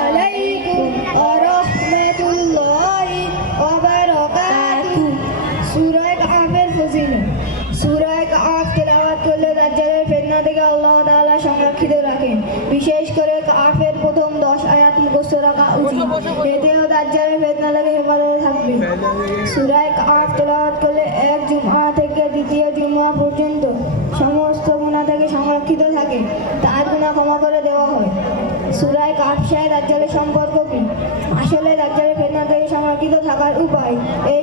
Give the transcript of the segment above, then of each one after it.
আলাইকুম ওয়া রাহমাতুল্লাহি ওয়া বারাকাতুহু। সূরা কাফের ফজিলত। সূরা কাফ তেলাওয়াত করলে দাজ্জালের ফিতনা থেকে আল্লাহ তাআলা সংরক্ষিত রাখেন। বিশেষ করে কাফের প্রথম 10 আয়াত মুখস্থ রাখা উচিত। এতেও দাজ্জালের ফিতনা লাগে হেফাজতে থাকবে। সুরায় কাফ তেলাওয়াত করলে এক জুমা থেকে দ্বিতীয় জুমা পর্যন্ত সমস্ত গুণা থেকে সংরক্ষিত থাকে। তার গুণা ক্ষমা করে দেওয়া হয়। সুরায় কাপসায় দাজ্জালের সম্পর্ক কি? আসলে দাজ্জালের ফেতনা থেকে সংরক্ষিত থাকার উপায় এই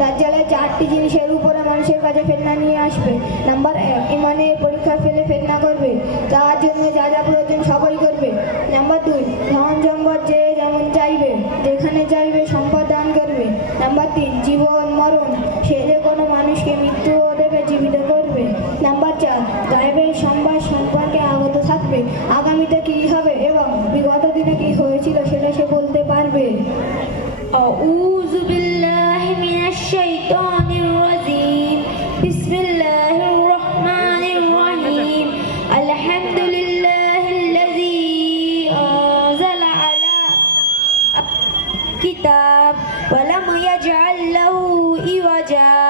দাজ্জালের চারটি জিনিসের উপরে মানুষের কাছে ফেতনা নিয়ে আসবে নাম্বার এক ইমানের পরীক্ষা ফেলে ফেতনা করবে তার জন্য যা যা প্রয়োজন সবই করবে নাম্বার দুই ধন সম্পদ যে যেমন চাইবে যেখানে চাইবে সম্পদ দান করবে নাম্বার তিন জীবন মরণ সে যে কোনো মানুষকে মৃত্যুও দেবে জীবিত করবে নাম্বার চার গায়েবের সংবাদ সম্পর্কে আগত থাকবে আগামীতে কি হবে এবং বিগত দিনে কি হয়েছিল সেটা সে বলতে পারবে أعوذ بالله لله الذي أنزل على كتاب ولم يجعل له عوجا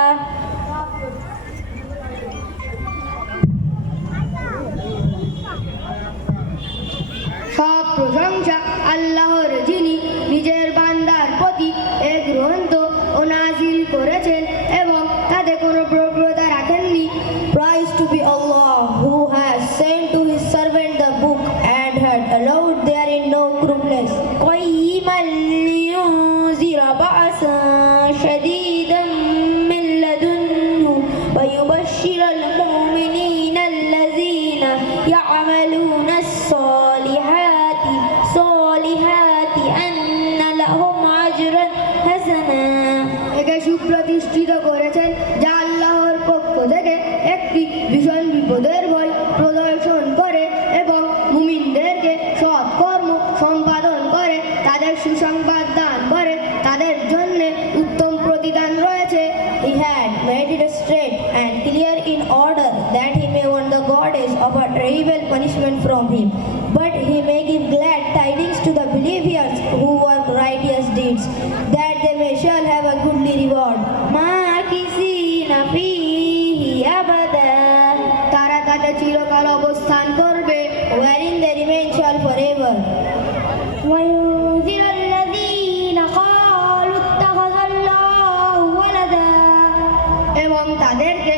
شديدا من لدنه ويبشر المؤمنين الذين يعملون الصالحات صالحات أن لهم أجرا حسنا একে সুপ্রতিষ্ঠিত করেছেন যা আল্লাহর পক্ষ থেকে একটি ভীষণ বিপদের ভয় প্রদর্শন করে এবং মুমিনদেরকে সৎকর্ম সম্পাদন করে তাদের সুসংবাদ punishment from him. But he may give glad tidings to the believers who work righteous deeds, that they may shall have a goodly reward. ماكثين فيه أبدا তারা তাতে চিরকাল অবস্থান করবে wherein they remain shall forever. وينذر الذين قالوا اتخذ الله ولدا এবং তাদেরকে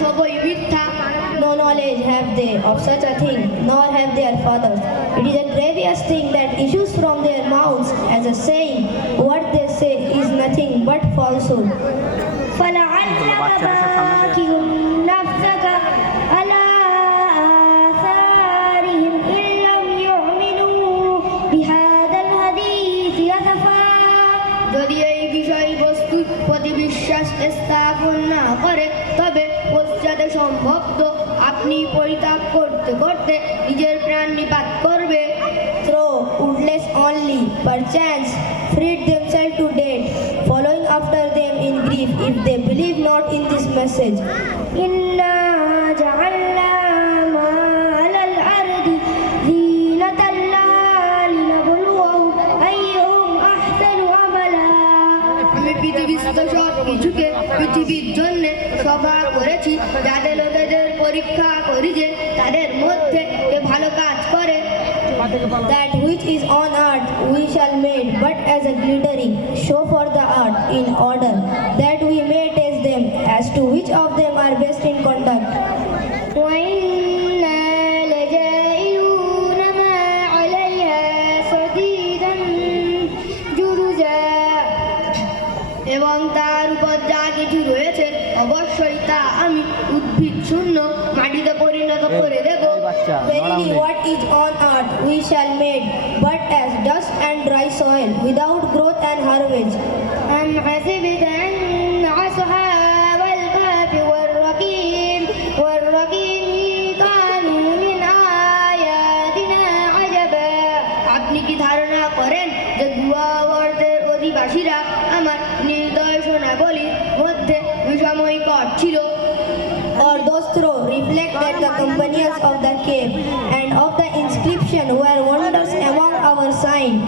তা তো সবই মিথ্যা No knowledge have they of such a thing, nor have their fathers. It is a grievous thing that issues from their mouths as a saying, What they say is nothing but falsehood. فلعلك باكع نفسك على آثارهم إن لم يؤمنوا بهذا الحديث أسفا যদি এই বিষয়বস্তুর প্রতি বিশ্বাস স্থাপন না করে তবে পশ্চাতে সম্ভব তো আপনি পরিত্যাগ করতে করতে নিজের প্রাণ নিপাত করবে through woodless only perchance freed themselves to death following after them in grief if they believe not in this message inna সব পৃথিবীর জন্য সভা করেছি যাদের লোকেদের পরীক্ষা করি যে তাদের মধ্যে ভালো কাজ করে That which is on earth we shall made, but as a glittering, show for the earth in order, that we may test them as to which of them are best in conduct. শূন্য মাটিতে পরিণত করে দেব এই বাচ্চা Verily, what is on earth we shall make, but as dust and dry soil, without growth and harvest. أم حسبت أن أصحاب الكهف والرقيم والرقيم كانوا من آياتنا عجبا আপনি কি ধারণা করেন যে গুয়াবর্তের অধিবাসীরা আমার নির্দর্শনাবলীর samoy god Chilo. or Dostro reflect that the companions of the cave and of the inscription were wonders among our sign.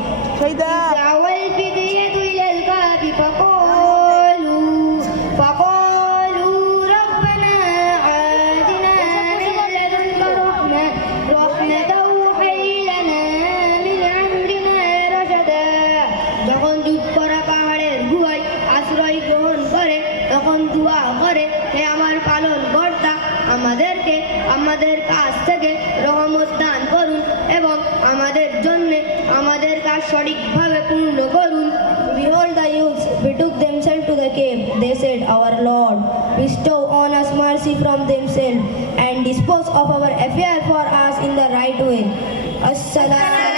আমাদের কাছ থেকে রহমত দান করুন এবং আমাদের জন্যে আমাদের কাজ সঠিকভাবে পূর্ণ করুন Behold, the youths betook themselves to the cave. They said, Our Lord, bestow on us mercy from themselves and dispose of our affair for us in the right way. Assalamu